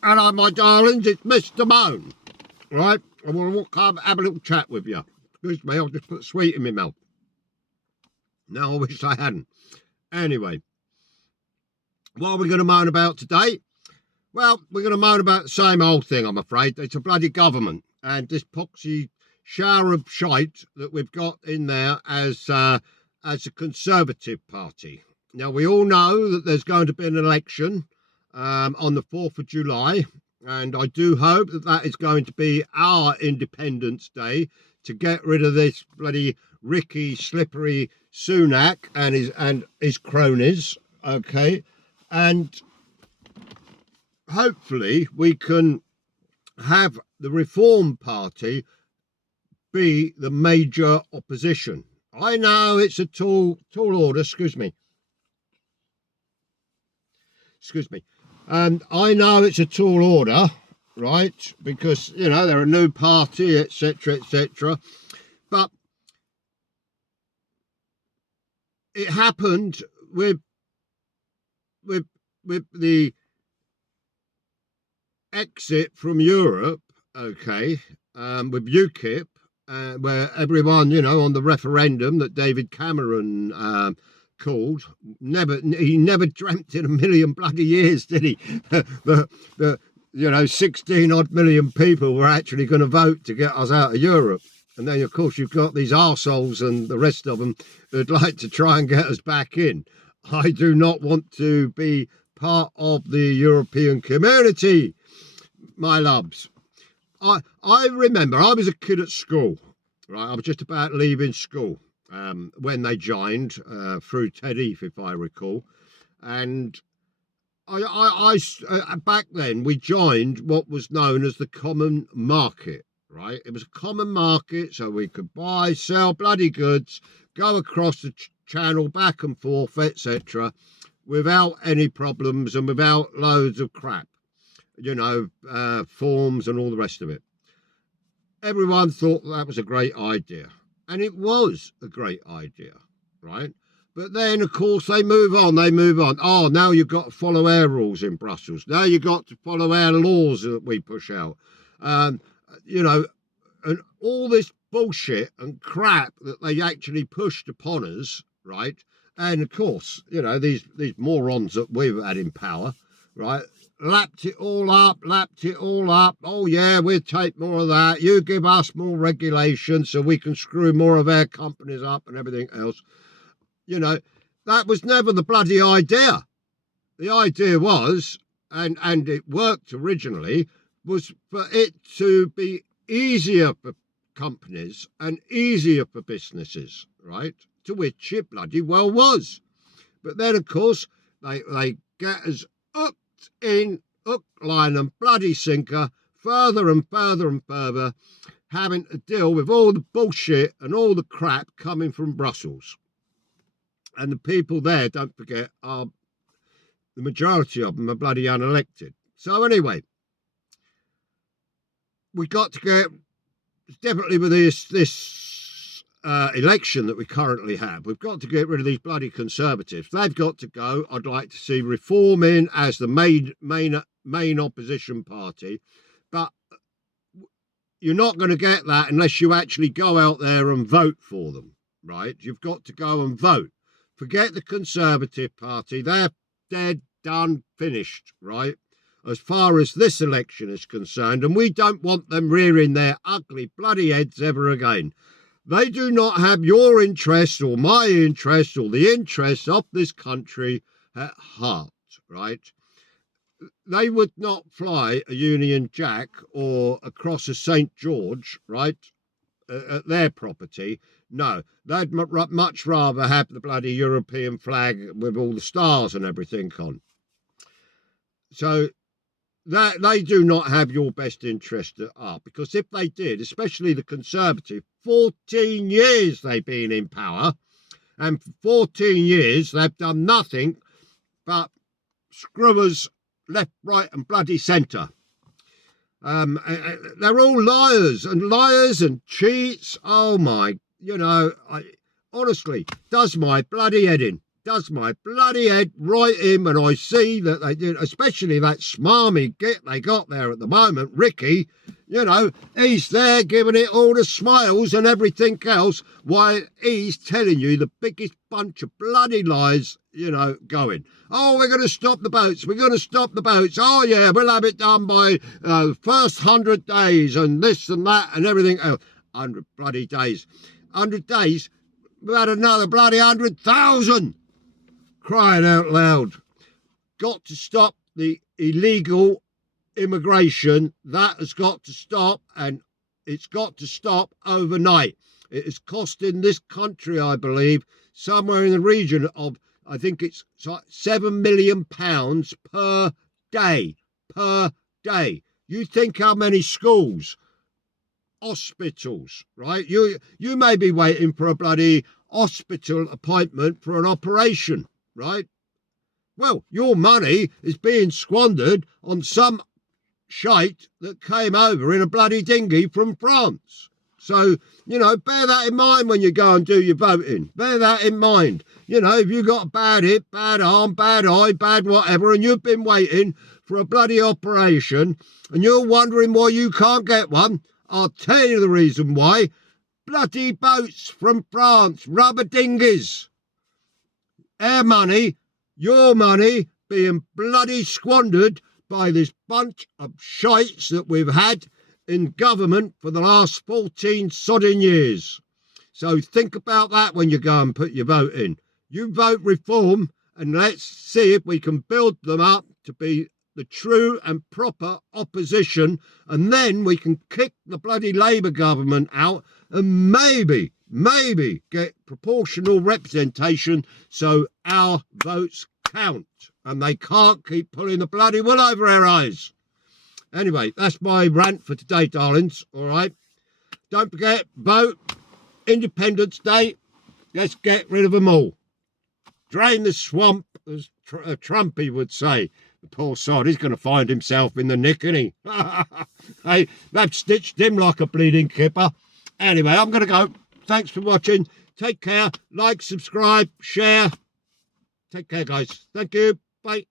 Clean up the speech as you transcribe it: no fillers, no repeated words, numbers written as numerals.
Hello, my darlings, it's Mr. Moan. Right? I want to come have a little chat with you. Excuse me, I'll just put sweet in my mouth. No, I wish I hadn't. Anyway, what are we going to moan about today? Well, we're going to moan about the same old thing, I'm afraid. It's a bloody government and this poxy shower of shite that we've got in there as a Conservative Party. Now, we all know that there's going to be an election on the 4th of July, and I do hope that that is going to be our Independence Day to get rid of this bloody Ricky slippery Sunak and his cronies, okay? And hopefully we can have the Reform Party be the major opposition. I know it's a tall order, excuse me. And I know it's a tall order, right? Because, you know, they're a new party, etc., etc. But it happened with the exit from Europe, okay, with UKIP, where everyone, you know, on the referendum that David Cameron called, he never dreamt in a million bloody years, did he? the 16 odd million people were actually going to vote to get us out of Europe. And then, of course, you've got these arseholes and the rest of them who'd like to try and get us back in. I do not want to be part of the European community, my loves. I remember I was a kid at school, right? I was just about leaving school when they joined through Ted Heath, if I recall. And I back then we joined what was known as the common market, right? It was a common market, so we could buy, sell bloody goods, go across the channel back and forth, etc., without any problems and without loads of crap, you know, forms and all the rest of it. Everyone thought that was a great idea, and it was a great idea, right? But then, of course, they move on. Oh, now you've got to follow our rules in Brussels. Now you've got to follow our laws that we push out. You know, and all this bullshit and crap that they actually pushed upon us, right? And, of course, you know, these morons that we've had in power, right? Lapped it all up. Oh, yeah, we'll take more of that. You give us more regulation so we can screw more of our companies up and everything else. You know, that was never the bloody idea. The idea was, and it worked originally, was for it to be easier for companies and easier for businesses, right? To which it bloody well was. But then, of course, they get us hooked in, hook, line and bloody sinker, further and further, having to deal with all the bullshit and all the crap coming from Brussels. And the people there, don't forget, the majority of them are bloody unelected. So anyway, we got to get, definitely with this election that we currently have, we've got to get rid of these bloody Conservatives. They've got to go. I'd like to see Reform in as the main opposition party. But you're not going to get that unless you actually go out there and vote for them, right? You've got to go and vote. Forget the Conservative Party. They're dead, done, finished, right? As far as this election is concerned, and we don't want them rearing their ugly bloody heads ever again. They do not have your interests or my interests or the interests of this country at heart, right? They would not fly a Union Jack or across a St. George, right, at their property. No, they'd much rather have the bloody European flag with all the stars and everything on. So that they do not have your best interest at heart, because if they did, especially the Conservative, 14 years they've been in power, and for 14 years they've done nothing but screw us left, right and bloody centre. They're all liars and cheats. Oh my, honestly, does my bloody head in. does my bloody head right in when I see that they did, especially that smarmy git they got there at the moment, Ricky. You know, he's there giving it all the smiles and everything else while he's telling you the biggest bunch of bloody lies, you know, going. Oh, we're going to stop the boats. We're going to stop the boats. Oh, yeah, we'll have it done by first 100 days and this and that and everything else. 100 bloody days. 100 days, we've had another bloody 100,000. Crying out loud. Got to stop the illegal immigration. That has got to stop, and it's got to stop overnight. It is costing this country, I believe, somewhere in the region of, I think it's £7 million per day. Per day. You think how many schools, hospitals, right? You may be waiting for a bloody hospital appointment for an operation, right? Well, your money is being squandered on some shite that came over in a bloody dinghy from France. So, you know, bear that in mind when you go and do your voting. Bear that in mind. You know, if you've got a bad hip, bad arm, bad eye, bad whatever, and you've been waiting for a bloody operation and you're wondering why you can't get one, I'll tell you the reason why. Bloody boats from France, rubber dinghies. Our money, your money, being bloody squandered by this bunch of shites that we've had in government for the last 14 sodding years. So think about that when you go and put your vote in. You vote reform and let's see if we can build them up to be the true and proper opposition, and then we can kick the bloody Labour government out and maybe get proportional representation so our votes count and they can't keep pulling the bloody wool over our eyes. Anyway, that's my rant for today, darlings. All right. Don't forget, vote Independence Day. Let's get rid of them all. Drain the swamp, as Trumpy would say. The poor sod, he's going to find himself in the nick, isn't he? Hey, they've stitched him like a bleeding kipper. Anyway, I'm going to go. Thanks for watching. Take care. Like, subscribe, share. Take care, guys. Thank you. Bye.